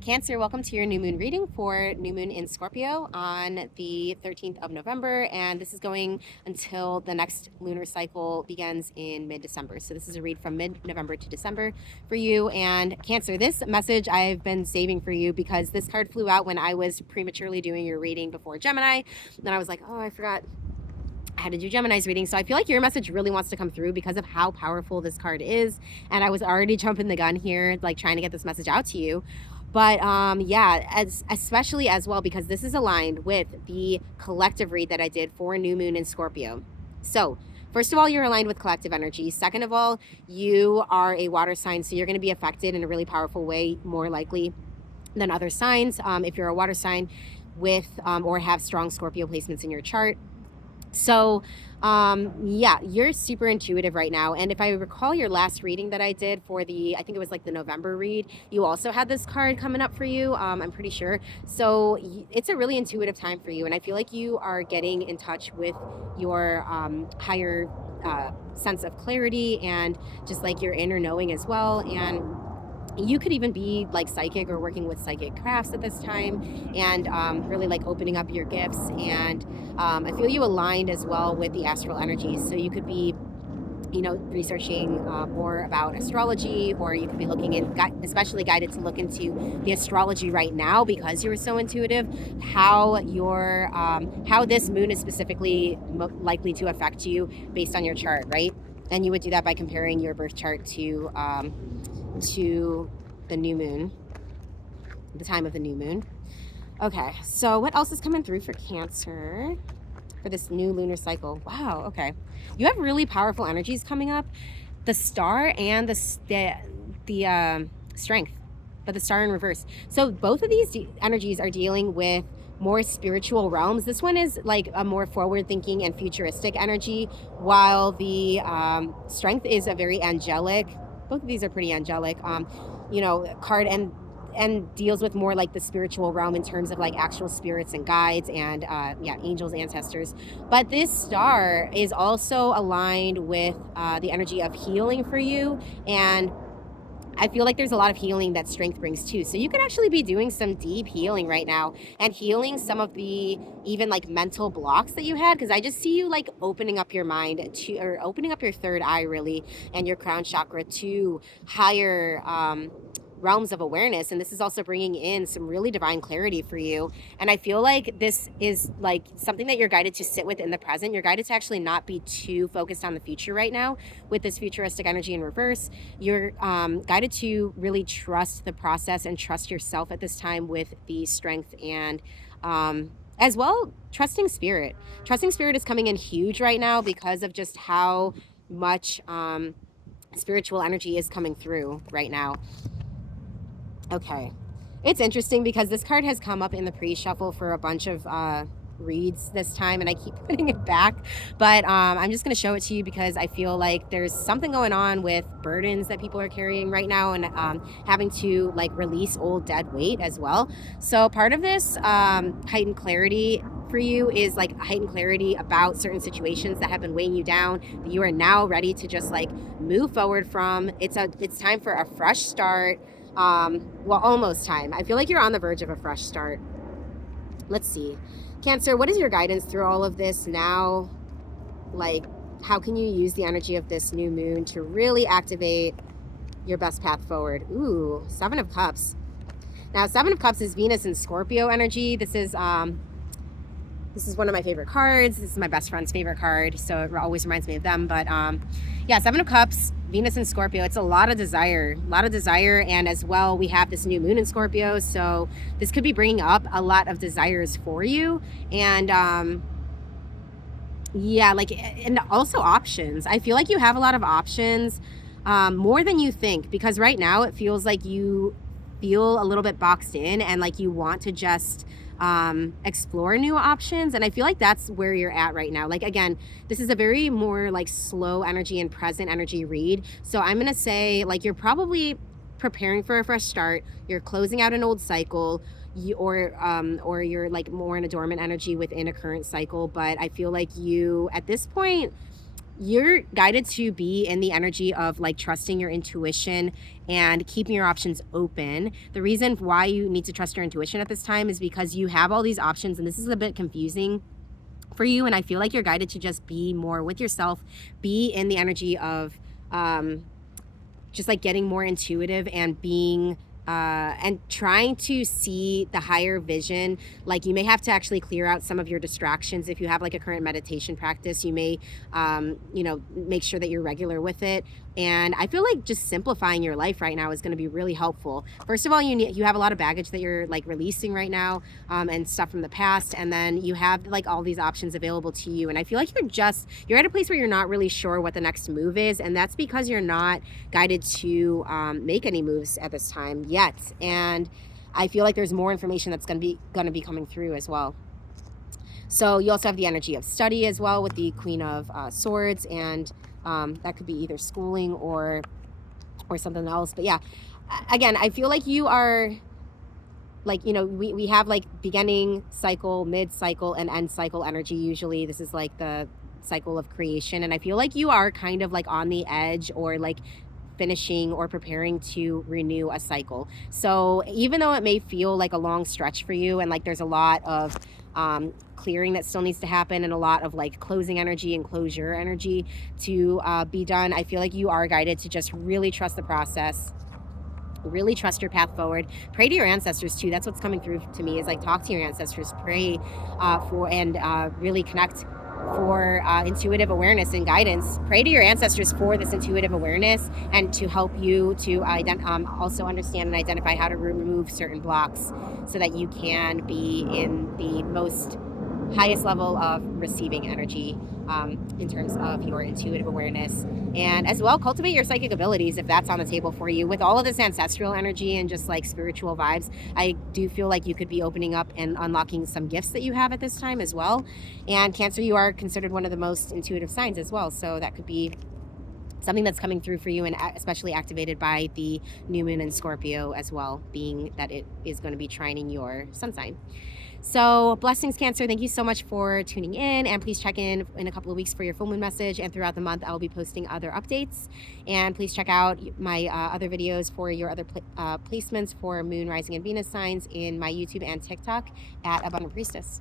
Cancer, welcome to your new moon reading for new moon in Scorpio on the 13th of November. And this is going until the next lunar cycle begins in mid-December. So this is a read from mid-November to December for you. And Cancer, this message I've been saving for you because this card flew out when I was prematurely doing your reading before Gemini. Then I was like, oh, I forgot I had to do Gemini's reading. So I feel like your message really wants to come through because of how powerful this card is. And I was already jumping the gun here, like trying to get this message out to you. But yeah, especially as well, because this is aligned with the collective read that I did for new moon in Scorpio. So first of all, you're aligned with collective energy. Second of all, you are a water sign, so you're going to be affected in a really powerful way, more likely than other signs. If you're a water sign with or have strong Scorpio placements in your chart. So yeah, you're super intuitive right now. And if I recall your last reading that I did for I think it was like the November read, you also had this card coming up for you. I'm pretty sure. So it's a really intuitive time for you. And I feel like you are getting in touch with your higher sense of clarity and just like your inner knowing as well. And you could even be like psychic or working with psychic crafts at this time and really like opening up your gifts. And I feel you aligned as well with the astral energies. So you could be, researching more about astrology, or you could be looking in, especially guided to look into the astrology right now because you were so intuitive, how this moon is specifically likely to affect you based on your chart, right? And you would do that by comparing your birth chart to the new moon, the time of the new moon. Okay, so what else is coming through for Cancer for this new lunar cycle? Wow, okay. You have really powerful energies coming up. The star and the strength, but the star in reverse. So both of these energies are dealing with more spiritual realms. This one is like a more forward-thinking and futuristic energy, while the strength is a very angelic. Both of these are pretty angelic, card and deals with more like the spiritual realm in terms of like actual spirits and guides and angels, ancestors. But this star is also aligned with the energy of healing for you, and I feel like there's a lot of healing that strength brings too. So you could actually be doing some deep healing right now and healing some of the even like mental blocks that you had. Because I just see you like opening up your mind to, or opening up your third eye really, and your crown chakra to higher realms of awareness. And this is also bringing in some really divine clarity for you. And I feel like this is like something that you're guided to sit with in the present. You're guided to actually not be too focused on the future right now with this futuristic energy in reverse. You're guided to really trust the process and trust yourself at this time with the strength and as well trusting spirit. Trusting spirit is coming in huge right now because of just how much spiritual energy is coming through right now. Okay. It's interesting because this card has come up in the pre-shuffle for a bunch of reads this time, and I keep putting it back. But I'm just going to show it to you because I feel like there's something going on with burdens that people are carrying right now and having to like release old dead weight as well. So part of this heightened clarity for you is like heightened clarity about certain situations that have been weighing you down that you are now ready to just like move forward from. It's time for a fresh start. Almost time. I feel like you're on the verge of a fresh start. Let's see. Cancer, what is your guidance through all of this now? Like, how can you use the energy of this new moon to really activate your best path forward? Ooh, Seven of Cups. Now, Seven of Cups is Venus and Scorpio energy. This is one of my favorite cards. This is my best friend's favorite card, so it always reminds me of them. But yeah, Seven of Cups, Venus and Scorpio. It's a lot of desire, and as well, we have this new moon in Scorpio, so this could be bringing up a lot of desires for you, and and also options. I feel like you have a lot of options, more than you think, because right now it feels like you feel a little bit boxed in, and like you want to just explore new options. And I feel like that's where you're at right now. Like, again, this is a very more like slow energy and present energy read. So I'm going to say like, you're probably preparing for a fresh start. You're closing out an old cycle, or you're like more in a dormant energy within a current cycle. But I feel like you, at this point, you're guided to be in the energy of like trusting your intuition and keeping your options open. The reason why you need to trust your intuition at this time is because you have all these options, and this is a bit confusing for you. And I feel like you're guided to just be more with yourself, be in the energy of just like getting more intuitive and being and trying to see the higher vision. Like you may have to actually clear out some of your distractions. If you have like a current meditation practice, you may make sure that you're regular with it. And I feel like just simplifying your life right now is going to be really helpful. First of all, you have a lot of baggage that you're like releasing right now, and stuff from the past, and then you have like all these options available to you. And I feel like you're at a place where you're not really sure what the next move is, and that's because you're not guided to make any moves at this time yet. And I feel like there's more information that's going to be coming through as well. So you also have the energy of study as well with the Queen of Swords, and that could be either schooling or something else. But yeah, again, I feel like you are like, we have like beginning cycle, mid cycle, and end cycle energy. Usually this is like the cycle of creation, and I feel like you are kind of like on the edge, or like finishing or preparing to renew a cycle. So even though it may feel like a long stretch for you, and like there's a lot of clearing that still needs to happen, and a lot of like closing energy and closure energy to be done, I feel like you are guided to just really trust the process, really trust your path forward. Pray to your ancestors too. That's what's coming through to me, is like talk to your ancestors, pray for, and really connect for intuitive awareness and guidance. Pray to your ancestors for this intuitive awareness, and to help you to also understand and identify how to remove certain blocks, so that you can be in the most highest level of receiving energy in terms of your intuitive awareness. And as well, cultivate your psychic abilities if that's on the table for you. With all of this ancestral energy and just like spiritual vibes, I do feel like you could be opening up and unlocking some gifts that you have at this time as well. And Cancer, you are considered one of the most intuitive signs as well, so that could be something that's coming through for you, and especially activated by the new moon in Scorpio as well, being that it is going to be trining your sun sign. So blessings, Cancer. Thank you so much for tuning in, and please check in a couple of weeks for your full moon message, and throughout the month I will be posting other updates. And please check out my other videos for your other placements for moon, rising, and Venus signs in my YouTube and TikTok at Abundant Priestess.